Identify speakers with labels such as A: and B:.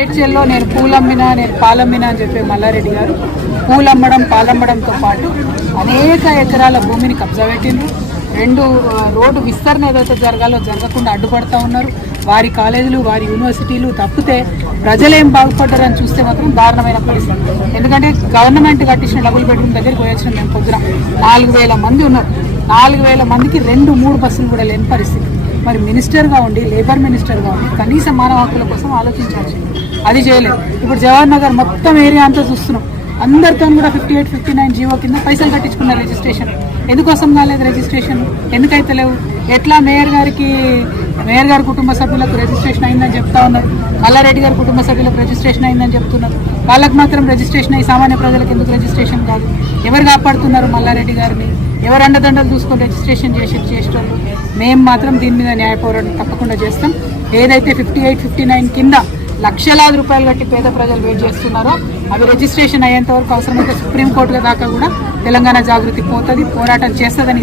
A: ఏడ్చెల్లో నేను పూలమ్మినా నేను పాలమ్మినా అని చెప్పే మల్లారెడ్డి గారు పూలమ్మడం పాలమ్మడంతో పాటు అనేక ఎకరాల భూమిని కబ్జా పెట్టిండ్రు. రెండు రోడ్డు విస్తరణ ఏదైతే జరగాలో జరగకుండా అడ్డుపడతా ఉన్నారు. వారి కాలేజీలు వారి యూనివర్సిటీలు తప్పితే ప్రజలేం బాగుపడ్డారని చూస్తే మాత్రం దారుణమైన పరిస్థితి. ఎందుకంటే గవర్నమెంట్ కట్టించిన డబుల్ బెడ్రూమ్ దగ్గరికి పోయొచ్చిన మేము పొద్దున. నాలుగు వేల మంది ఉన్నారు. నాలుగు వేల మందికి రెండు మూడు బస్సులు కూడా లేని పరిస్థితి. మరి మినిస్టర్గా ఉండి లేబర్ మినిస్టర్గా ఉండి కనీస మానవ హక్కుల కోసం ఆలోచించాల్సి అది చేయలేదు. ఇప్పుడు జవహర్ నగర్ మొత్తం ఏరియా అంతా చూస్తున్నాం. అందరితో కూడా fifty eight fifty nine G కింద పైసలు కట్టించుకున్నారు రిజిస్ట్రేషన్ ఎందుకోసం కాలేదు రిజిస్ట్రేషన్ ఎందుకైతే లేవు? ఎట్లా మేయర్ గారికి మేయర్ గారి కుటుంబ సభ్యులకు రిజిస్ట్రేషన్ అయిందని చెప్తా ఉన్నారు. మల్లారెడ్డి గారి కుటుంబ సభ్యులకు రిజిస్ట్రేషన్ అయిందని చెప్తున్నారు. వాళ్ళకి మాత్రం రిజిస్ట్రేషన్ అయ్యి సామాన్య ప్రజలకు ఎందుకు రిజిస్ట్రేషన్ కాదు? ఎవరు కాపాడుతున్నారు మల్లారెడ్డి గారిని? ఎవరు అండదండలు చూసుకొని రిజిస్ట్రేషన్ చేసి చేసేటోళ్ళు మేము మాత్రం దీని మీద న్యాయ పోరాటం తప్పకుండా చేస్తాం. ఏదైతే ఫిఫ్టీ ఎయిట్ ఫిఫ్టీ నైన్ కింద లక్షలాది రూపాయలు కట్టి పేద ప్రజలు వెయిట్ చేస్తున్నారో అవి రిజిస్ట్రేషన్ అయ్యేంత వరకు అవసరమైతే సుప్రీంకోర్టు దాకా కూడా తెలంగాణ జాగృతి పోతుంది పోరాటం చేస్తుందని